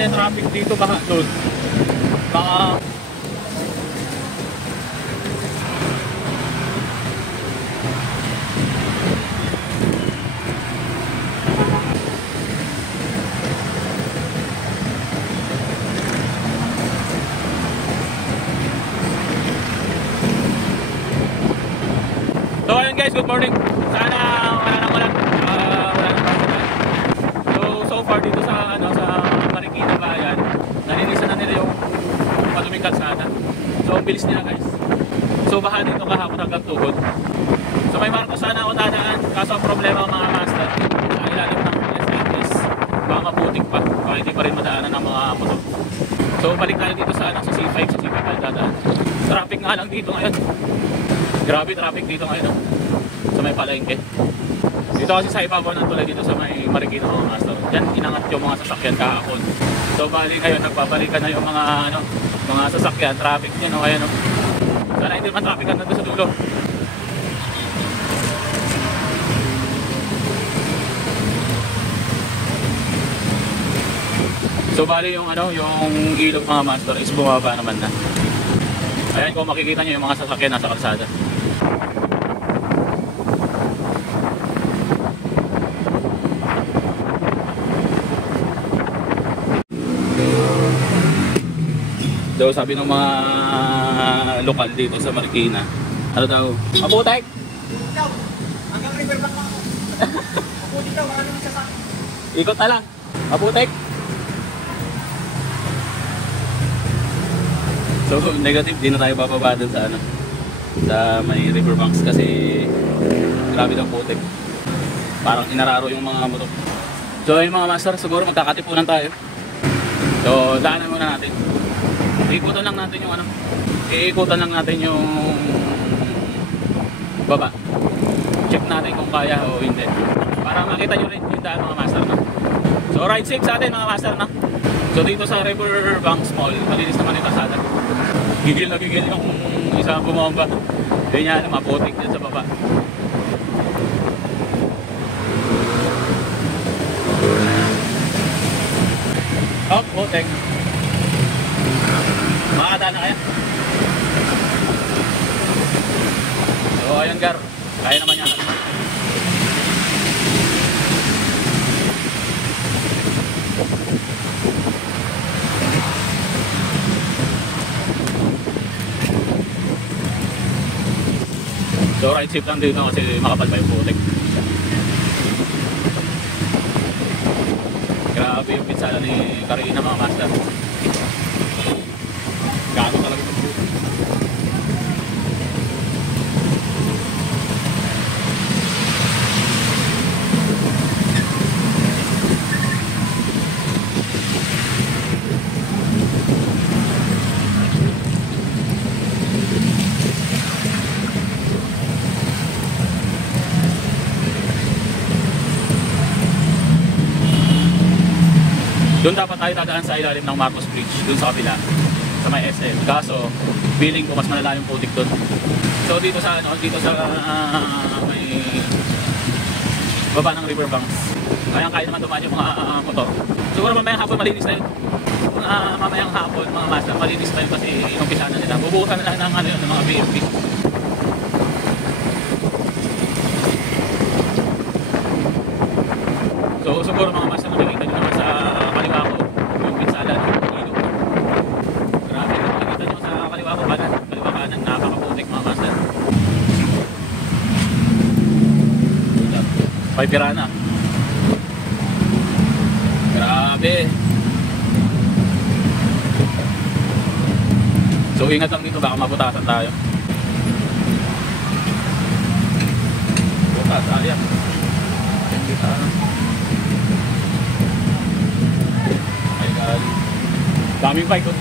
kaya traffic dito baka doon. Baka so ayun guys, good morning. Sana wala nang ulan. So far dito sa sa Marikina Bayan, nalinisan na nila yung maduming kalsada. So ang bilis nila guys. So baha dito kahapon hanggang tuhod. So may marko sana ako dadaan, kaso ang problema ng mga master sa ilalim ng SLS, baka maputik pa, baka hindi pa rin madaanan ng mga motor. So balik tayo dito sa sa C5 tayo dadaan. Traffic nga lang dito ngayon. Grabe traffic dito ngayon sa may palengke. Dito kasi sa ibabaw ng tulay dito sa may Marikina mga master. Yan inangat yung mga sasakyan kahapon. So bali ngayon nagbabalikan na yung mga mga sasakyan, traffic niya no ngayon no. Sana hindi man traffic nandun sa dulo. So bali yung yung ilog mga master is bumaba naman na. Ayan kung makikita niyo yung mga sasakyan nasa kalsada. So sabi ng mga lokal dito sa Marikina, ano daw? Maputek! Ikaw! Hanggang river bank ako. Maputik daw, wala naman sasakyan. Ikot na lang! Maputek! So negative, di na tayo bababa dun sa sa may riverbanks kasi grabe daw putik. Parang inararo yung mga motor. So ayun mga master, siguro magkakatipunan tayo. So daanan muna natin. Iikutan lang natin yung iikutan lang natin yung baba. Check natin kung kaya o hindi. Para makita nyo rin yung daan mga master no? So ride safe sa atin mga master no? So dito sa Riverbanks Mall, malinis naman yung kalsada. Gigil na gigil yung isang bumomba. Hindi niya maputik dyan sa baba. Oh, putik. Makakata na kaya? So ayun gar, kaya naman yan. So right safe lang dito kasi makapal pa yung putik. Grabe yung pinsala ni Karina mga master. Gago talaga yung putik. Doon dapat tayo dadaan sa ilalim ng Marcos Bridge, doon sa kabila, sa may SM. Kaso, feeling ko mas malala yung putik doon. So dito sa may baba ng riverbanks. Kaya naman dumaan yung mga motor. Siguro mamayang hapon malinis na yun. Mamayang hapon mga master, malinis na yun kasi inumpisa na nila. Bubuhusan na lang ng mga BMP. So siguro mga master nakikita nyo naman sa kaliwa ko yung pinsala ng ilog. Grabe yung makikita nyo sa kaliwa ko kaliwa kanan, napakaputik mga master. Pipira na. Grabe. So ingat lang dito, baka mabutasan tayo. Butas, alias. Daming bike ko.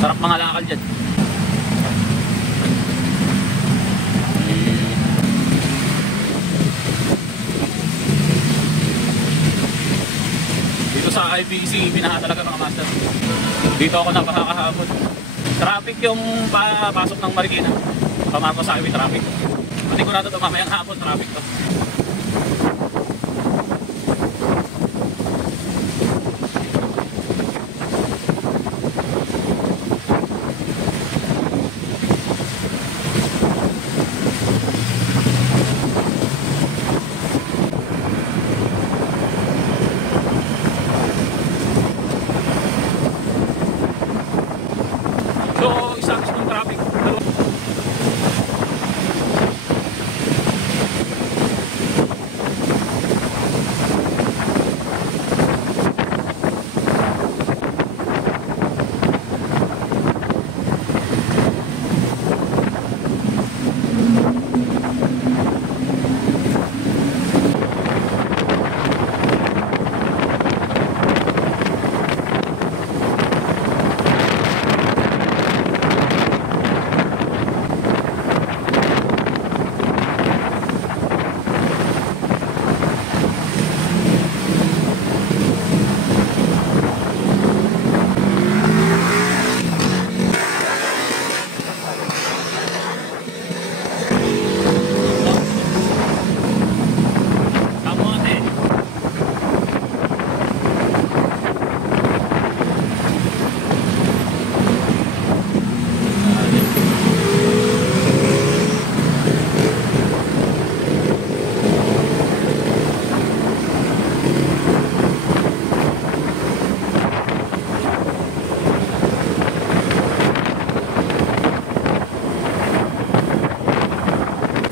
Sarap mga lakal dyan. Dito sa IBC, pinaha talaga mga master. Dito ako napakakahapon. Traffic yung pasok ng Marikina. Pamako sa highway traffic. Sigurado ito mamayang hapon, traffic to. So, isang ng traffic.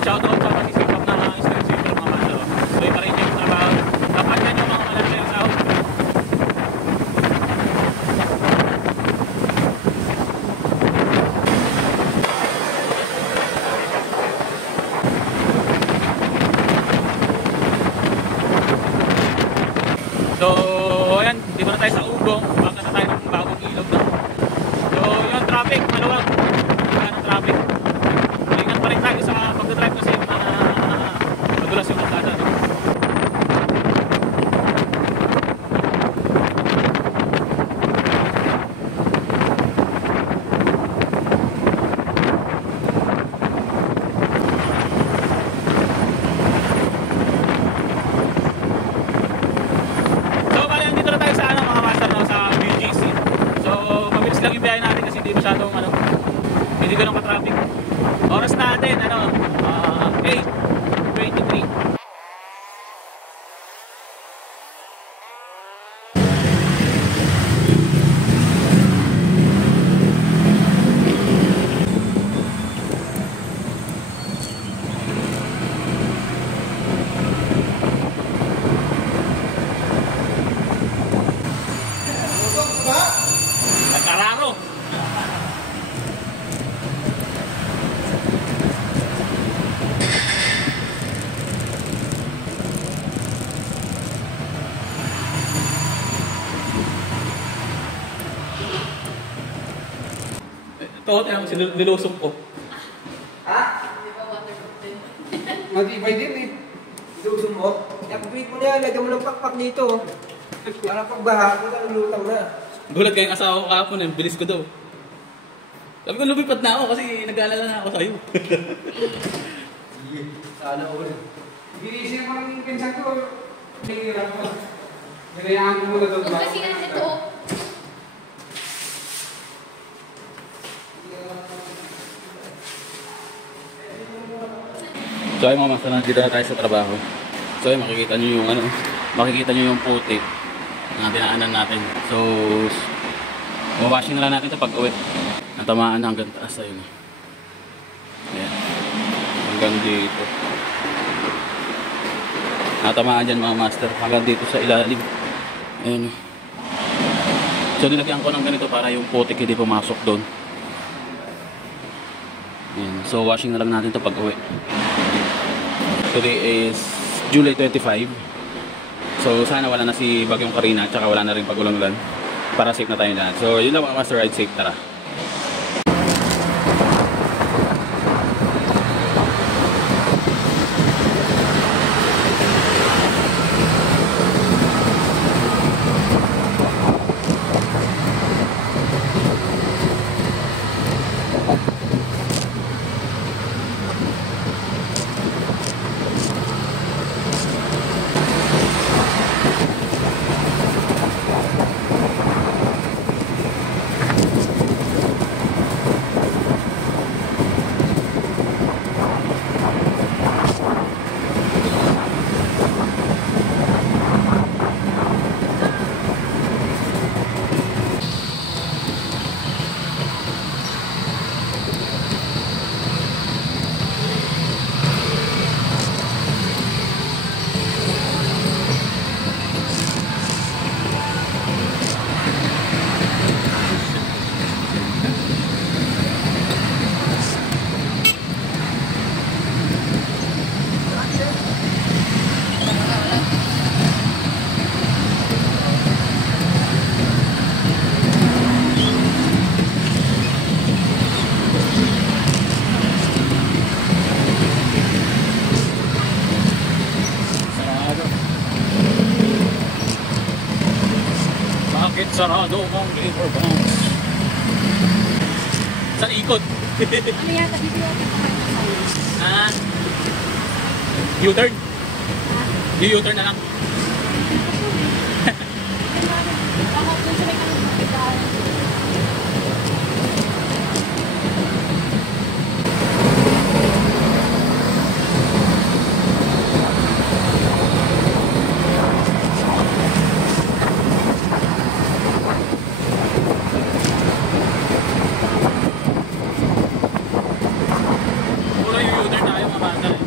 Shoutout sa pag-isipap na expensive mga master. So, iba rin yung trabaho. Dapat yan yung mga malaki yung sahod. So, ayan, dito na tayo sa Ugong. Baka na tayo ng bagong ilog na. So, yun, traffic, maluwag. Wala ng traffic. Ingat pa rin tayo sa pagdadrive kasi madulas yung kalsada. No? So, bali, dito na tayo sa mga master, no, sa BGC. So, mabilis lang yung biyahe natin kasi hindi masyadong hindi ganun ka-traffic. Oras natin, 8:23. Nagkararo. Ito, nilusok ko. Ha? Matibay din eh. Ilusong mo? Yapit mo na yan, lagyan mo ng pakpak dito. Para pagbaha, kung saan lutang na. Gulat kayong asawa ko kahapon, bilis ko daw. Sabi ko, lumipat na ako kasi nag-aalala na ako sa'yo. Sige, sana ulit. Ginising ko ng pinsan ko. Hinihirap ko. Hinayaan ko muna doon. Kasi nga ito. So ay mga master, nandito na tayo sa trabaho. So ay makikita nyo yung makikita nyo yung putik na dinaanan natin. So washing na lang natin ito pag uwi. Natamaan na hanggang taas ayun. Ayan. Hanggang dito. Natamaan dyan mga master hanggang dito sa ilalim. Ayan. So nilagyan ko ng ganito para yung putik hindi pumasok doon. Ayan. So washing na lang natin ito pag uwi. Today is July 25. So sana wala na si Bagyong Karina at saka wala na rin pag-ulan-ulan para safe na tayo lahat. So yun lang mga master, ride safe, tara. Sarado ang labor bounce. Saan ikot? Ano yata dito yung Ah, U-turn? U-turn na lang. Ako dun sa may kanong Puro U-turn tayo mga bata eh.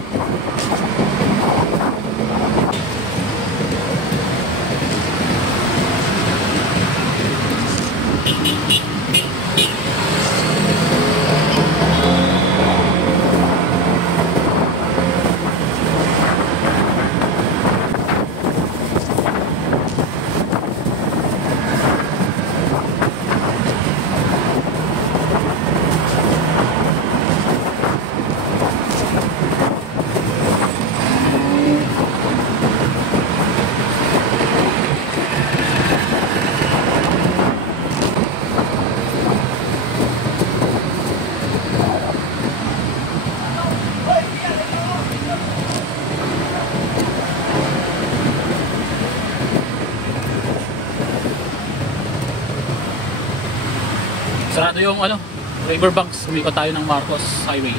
Sarado yung ano, Riverbanks. Umikot tayo ng Marcos Highway.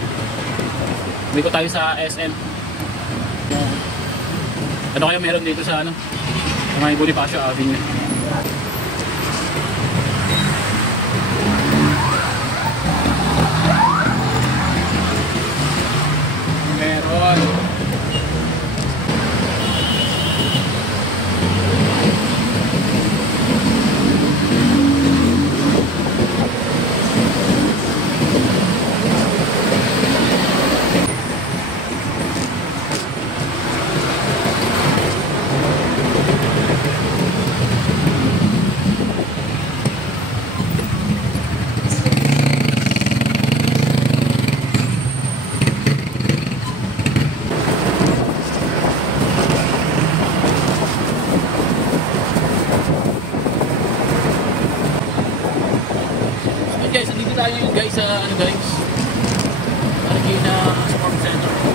Umikot tayo sa SM. Ano kaya meron dito sa ano? Sa may Bonifacio Avenue. Meron. Guys, andito tayo guys sa ano guys, Marikina Sports Center.